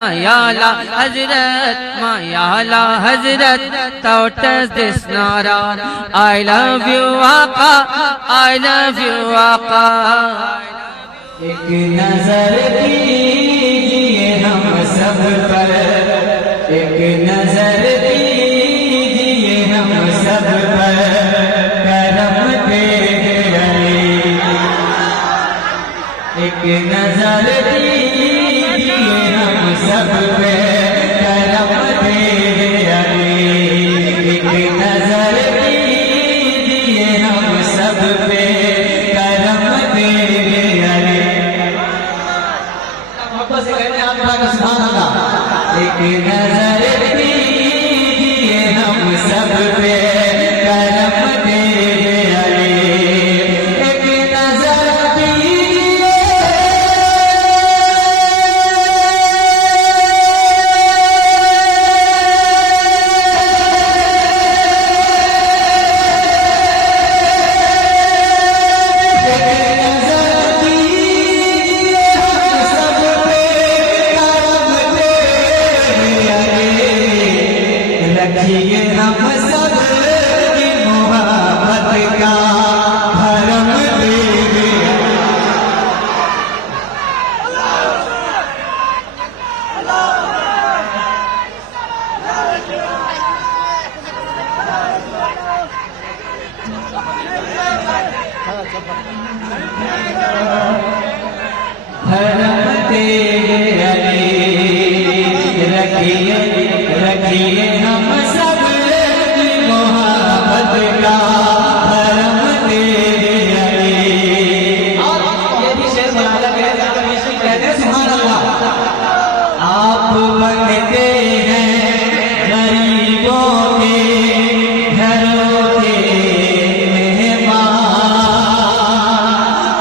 Mayala Hazrat, Mayala Hazrat, thou does this nara. I love you, Aqa, I love you, Aqa. एक नजर कीजिए हम सब पर, एक नजर कीजिए हम सब पर, करम तेरे अली। एक नजर कीजिए हम सब पे, करम तेरे अली। एक नजर कीजिए हम सब पे, करम तेरे अली। एक नजर कीजिए हम सब पे, करम तेरे अली। एक नजर कीजिए, रखिए हम सब की मोहब्बत का भरम तेरे। भरम तेरे अली, रखिए रखिए हम सब की मोहब्बत का भरम तेरे अली। और ये भी शेर बना लगे कहते सुभान अल्लाह। आप बनते हैं गरीबों के घरों के मेहमान,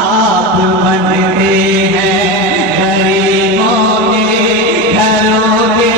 आप बनते हैं गरीबों के घरों के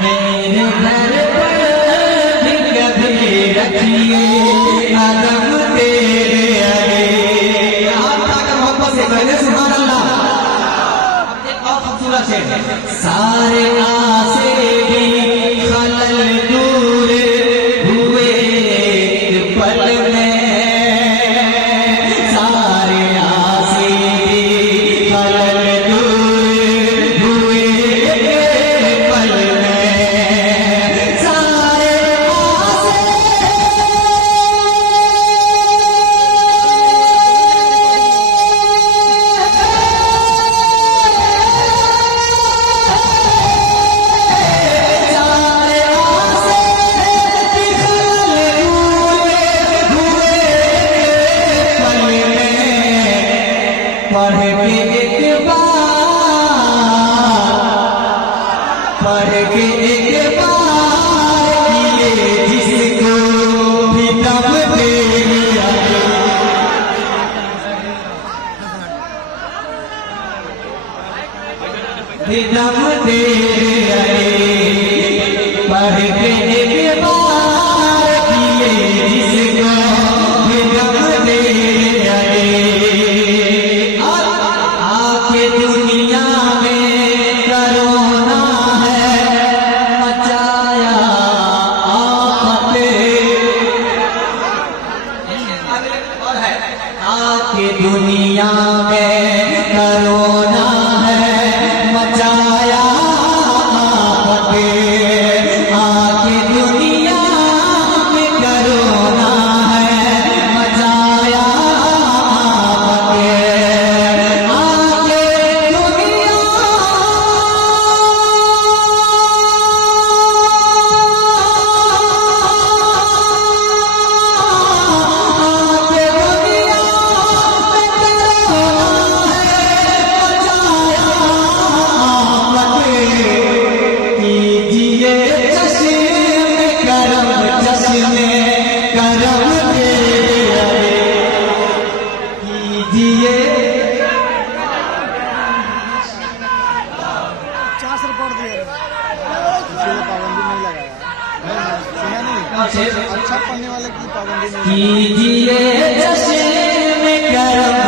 मेरे घर पर भी कभी रखिए आदम तेरे अली। आप ताकत मोहब्बत से पहले सुभान अल्लाह। एक और खूबसूरत शेर, सारे आसे भी खलल दूर हुए एक पल में, सारे आसे भी खलल दूर हुए एक पल में। सारे आसे पढ़ के एक बार किए जिसको भी दम दे लिया। भी दम दे पढ़ के एक बार किए जिसको भी दम दे दुनिया में करोना है मचाया आफतें, आके दुनिया में करोना है मचाया आफतें, आके दुनिया अच्छा पढ़ने वाले की पाबंदी नहीं कीजिए जश्न में करम